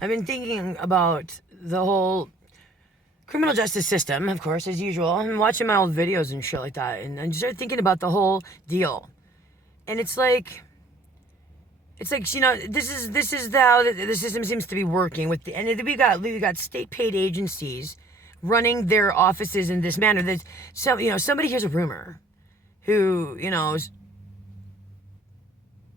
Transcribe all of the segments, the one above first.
I've been thinking about the whole criminal justice system, of course, as usual. I'm watching my old videos and shit like that, and I just started thinking about the whole deal. And it's like, this is how the system seems to be working with the, and we got state paid agencies running their offices in this manner. That somebody hears a rumor, who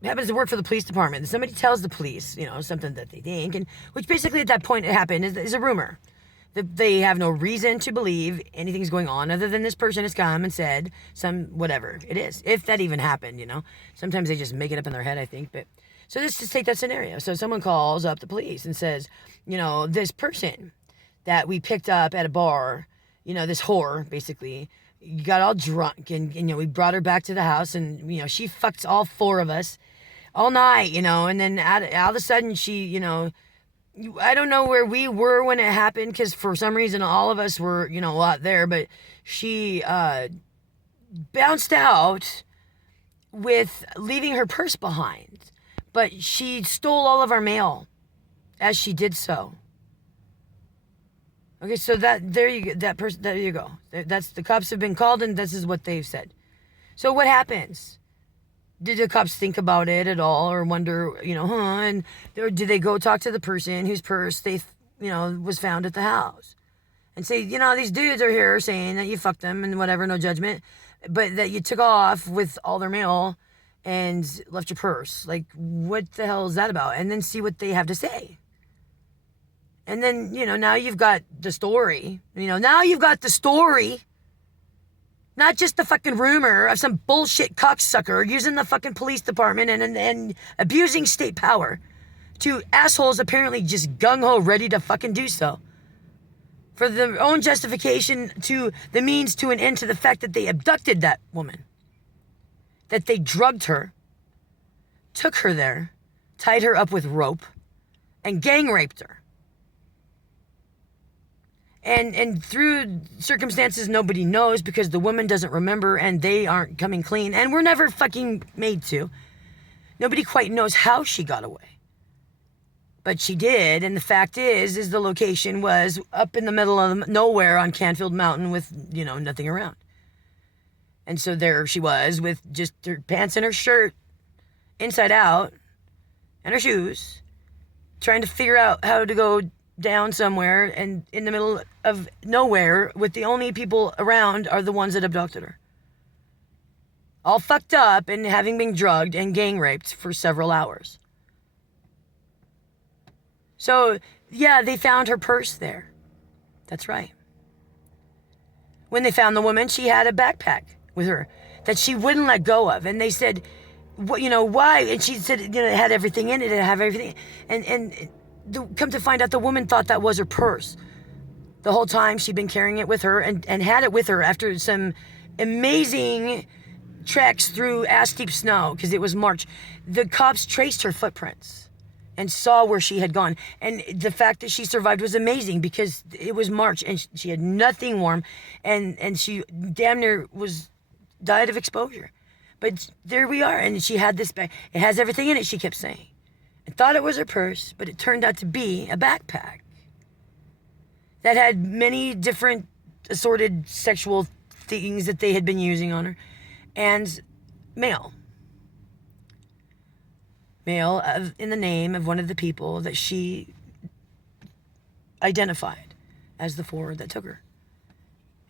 happens to work for the police department. Somebody tells the police, something that they think, and which basically at that point it happened is a rumor. That they have no reason to believe anything's going on other than this person has come and said some whatever it is, if that even happened. Sometimes they just make it up in their head, I think. But so let's just take that scenario. So someone calls up the police and says, this person that we picked up at a bar, this whore basically got all drunk, and we brought her back to the house, and she fucked all four of us all night, and then all of a sudden she, I don't know where we were when it happened, because for some reason all of us were, out there, but she bounced out with leaving her purse behind, but she stole all of our mail as she did so. Okay, so there you go. That's the cops have been called, and this is what they've said. So what happens? Did the cops think about it at all, or wonder, and or did they go talk to the person whose purse they, was found at the house, and say, these dudes are here saying that you fucked them and whatever, no judgment, but that you took off with all their mail and left your purse? Like, what the hell is that about? And then see what they have to say. And then, now you've got the story. Not just the fucking rumor of some bullshit cocksucker using the fucking police department and abusing state power to assholes apparently just gung-ho ready to fucking do so. For their own justification, to the means to an end, to the fact that they abducted that woman. That they drugged her, took her there, tied her up with rope, and gang raped her. And through circumstances nobody knows, because the woman doesn't remember and they aren't coming clean, and we're never fucking made to. Nobody quite knows how she got away. But she did, and the fact is the location was up in the middle of nowhere on Canfield Mountain with, nothing around. And so there she was with just her pants and her shirt inside out and her shoes, trying to figure out how to go down somewhere and in the middle of nowhere, with the only people around are the ones that abducted her. All fucked up and having been drugged and gang raped for several hours. So, yeah, they found her purse there. That's right. When they found the woman, she had a backpack with her that she wouldn't let go of. And they said, why? And she said, it had everything in it. It had everything. And come to find out, the woman thought that was her purse. The whole time she'd been carrying it with her and had it with her after some amazing treks through ass-deep snow, because it was March. The cops traced her footprints and saw where she had gone. And the fact that she survived was amazing, because it was March and she had nothing warm, and she damn near died of exposure. But there we are, and she had this bag. It has everything in it, she kept saying. I thought it was her purse, but it turned out to be a backpack that had many different assorted sexual things that they had been using on her, and mail. Mail in the name of one of the people that she identified as the four that took her.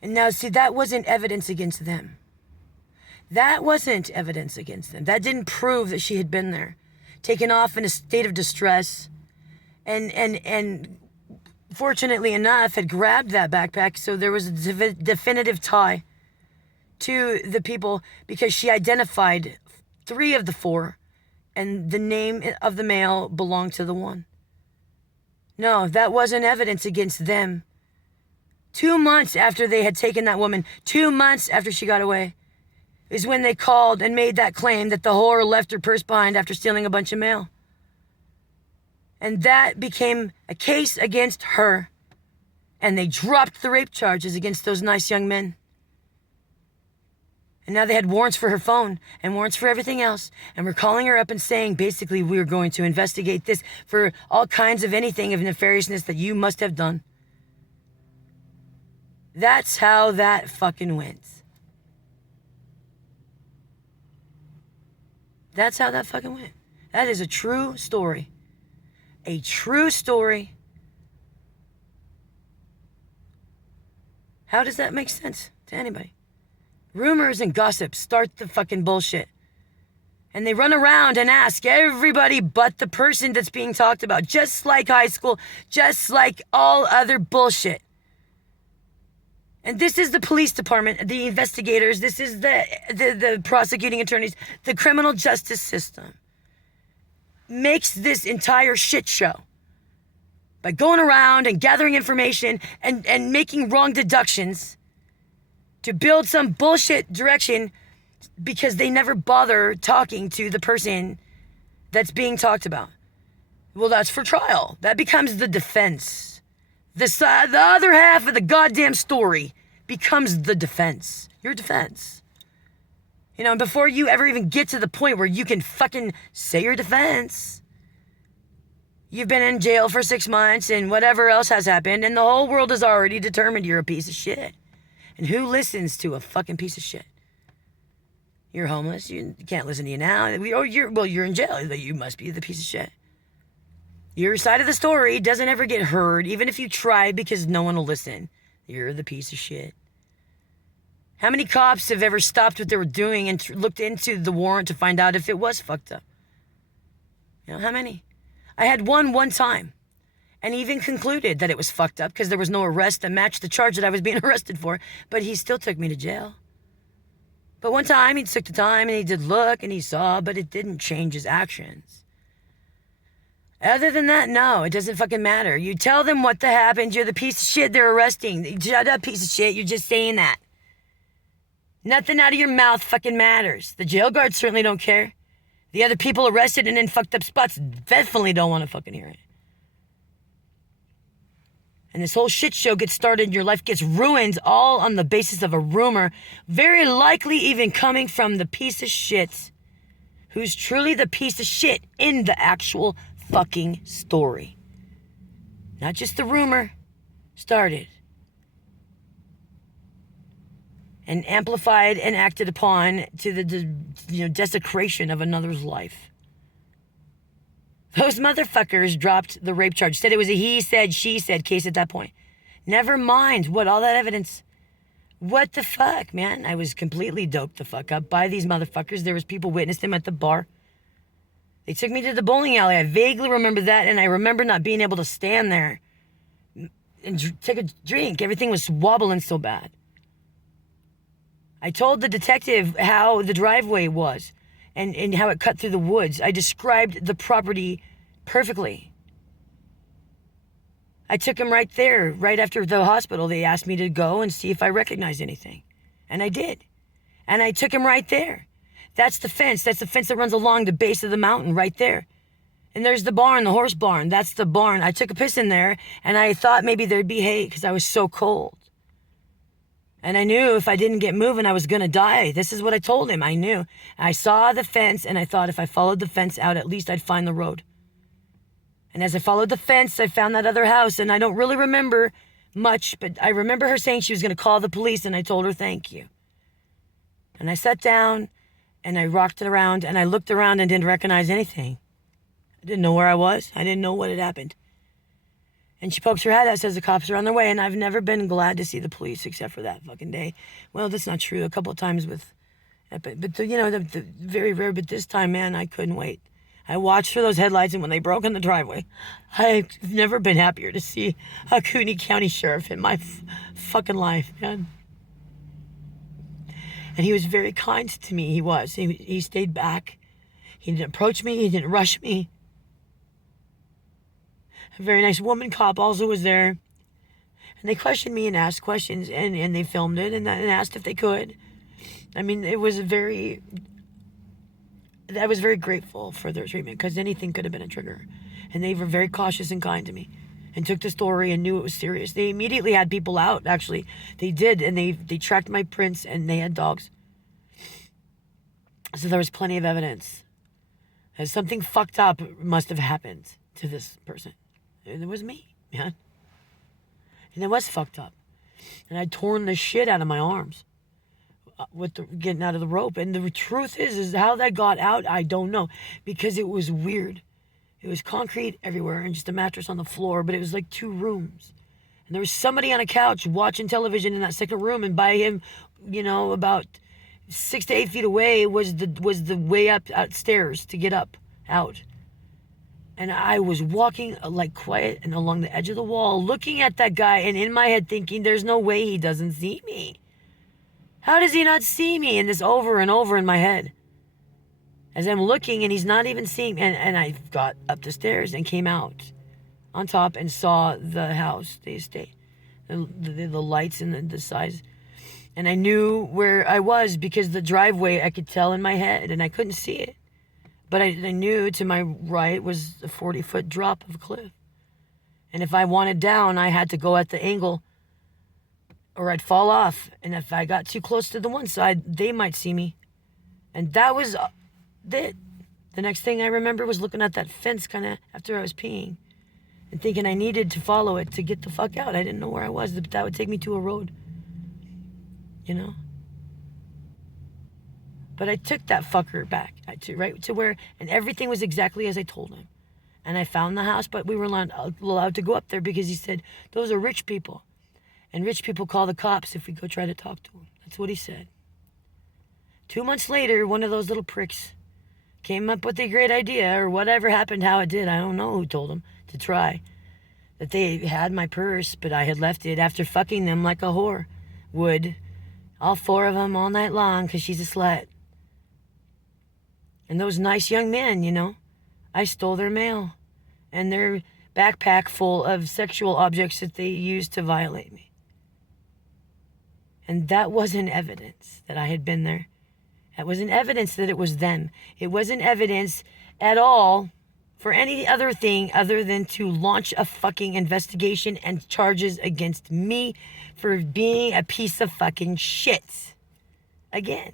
And now, see, that wasn't evidence against them. That wasn't evidence against them. That didn't prove that she had been there, taken off in a state of distress, and fortunately enough had grabbed that backpack, so there was a definitive tie to the people, because she identified 3 of the 4, and the name of the male belonged to the one. No, that wasn't evidence against them. 2 months after they had taken that woman, 2 months after she got away, is when they called and made that claim that the whore left her purse behind after stealing a bunch of mail. And that became a case against her. And they dropped the rape charges against those nice young men. And now they had warrants for her phone and warrants for everything else. And we're calling her up and saying, basically, we're going to investigate this for all kinds of anything of nefariousness that you must have done. That's how that fucking went. That's how that fucking went. That is a true story. A true story. How does that make sense to anybody? Rumors and gossip start the fucking bullshit. And they run around and ask everybody but the person that's being talked about. Just like high school, just like all other bullshit. And this is the police department, the investigators, this is the prosecuting attorneys, the criminal justice system. Makes this entire shit show. By going around and gathering information and making wrong deductions to build some bullshit direction because they never bother talking to the person that's being talked about. Well, that's for trial. That becomes the defense. The other half of the goddamn story becomes the defense. Your defense. You know, before you ever even get to the point where you can fucking say your defense, you've been in jail for 6 months and whatever else has happened, and the whole world has already determined you're a piece of shit. And who listens to a fucking piece of shit? You're homeless. You can't listen to you now. You're in jail. You must be the piece of shit. Your side of the story doesn't ever get heard, even if you try, because no one will listen. You're the piece of shit. How many cops have ever stopped what they were doing and looked into the warrant to find out if it was fucked up? You know, how many? I had one time, and he even concluded that it was fucked up because there was no arrest that matched the charge that I was being arrested for, but he still took me to jail. But one time, he took the time, and he did look, and he saw, but it didn't change his actions. Other than that, no, it doesn't fucking matter. You tell them what happened, you're the piece of shit they're arresting. Shut up, piece of shit, you're just saying that. Nothing out of your mouth fucking matters. The jail guards certainly don't care. The other people arrested and in fucked up spots definitely don't want to fucking hear it. And this whole shit show gets started and your life gets ruined all on the basis of a rumor, very likely even coming from the piece of shit who's truly the piece of shit in the actual fucking story. Not just the rumor started and amplified and acted upon to the desecration of another's life. Those motherfuckers dropped the rape charge, said it was a he said, she said case at that point. Never mind what all that evidence. What the fuck, man? I was completely doped the fuck up by these motherfuckers. There was people witnessed them at the bar. They took me to the bowling alley. I vaguely remember that, and I remember not being able to stand there and take a drink. Everything was wobbling so bad. I told the detective how the driveway was and how it cut through the woods. I described the property perfectly. I took him right there, right after the hospital. They asked me to go and see if I recognized anything. And I did. And I took him right there. That's the fence. That's the fence that runs along the base of the mountain right there. And there's the barn, the horse barn. That's the barn. I took a piss in there, and I thought maybe there'd be hay because I was so cold. And I knew if I didn't get moving, I was going to die. This is what I told him. I knew. I saw the fence, and I thought if I followed the fence out, at least I'd find the road. And as I followed the fence, I found that other house, and I don't really remember much, but I remember her saying she was going to call the police, and I told her thank you. And I sat down, and I rocked it around, and I looked around and didn't recognize anything. I didn't know where I was. I didn't know what had happened. And she pokes her head out, says the cops are on their way, and I've never been glad to see the police except for that fucking day. Well, that's not true. A couple of times with, but the very rare, but this time, man, I couldn't wait. I watched for those headlights, and when they broke in the driveway, I've never been happier to see a Cooney County sheriff in my fucking life, man. And he was very kind to me. He was. He stayed back. He didn't approach me. He didn't rush me. A very nice woman cop also was there. And they questioned me and asked questions, and they filmed it and asked if they could. I mean, I was very grateful for their treatment because anything could have been a trigger. And they were very cautious and kind to me and took the story and knew it was serious. They immediately had people out, actually. They did, and they tracked my prints, and they had dogs. So there was plenty of evidence that something fucked up must have happened to this person. And it was me, man. And it was fucked up. And I'd torn the shit out of my arms with getting out of the rope. And the truth is how that got out, I don't know. Because it was weird. It was concrete everywhere and just a mattress on the floor, but it was like 2 rooms. And there was somebody on a couch watching television in that second room, and by him, about 6 to 8 feet away was the way up stairs to get up, out. And I was walking like quiet and along the edge of the wall, looking at that guy, and in my head thinking, there's no way he doesn't see me. How does he not see me? And this over and over in my head. As I'm looking and he's not even seeing me. And I got up the stairs and came out on top and saw the house, the estate, the lights and the size. And I knew where I was because the driveway I could tell in my head and I couldn't see it. But I knew to my right was a 40-foot drop of a cliff. And if I wanted down, I had to go at the angle or I'd fall off. And if I got too close to the one side, they might see me. And that was it. The next thing I remember was looking at that fence kind of after I was peeing and thinking I needed to follow it to get the fuck out. I didn't know where I was, but that would take me to a road. But I took that fucker back right to where, and everything was exactly as I told him. And I found the house, but we were allowed to go up there because he said, those are rich people. And rich people call the cops if we go try to talk to them. That's what he said. 2 months later, one of those little pricks came up with a great idea, or whatever happened, how it did. I don't know who told him to try. That they had my purse, but I had left it after fucking them like a whore would. All 4 of them all night long because she's a slut. And those nice young men, I stole their mail and their backpack full of sexual objects that they used to violate me. And that wasn't evidence that I had been there. That wasn't evidence that it was them. It wasn't evidence at all for any other thing other than to launch a fucking investigation and charges against me for being a piece of fucking shit. Again.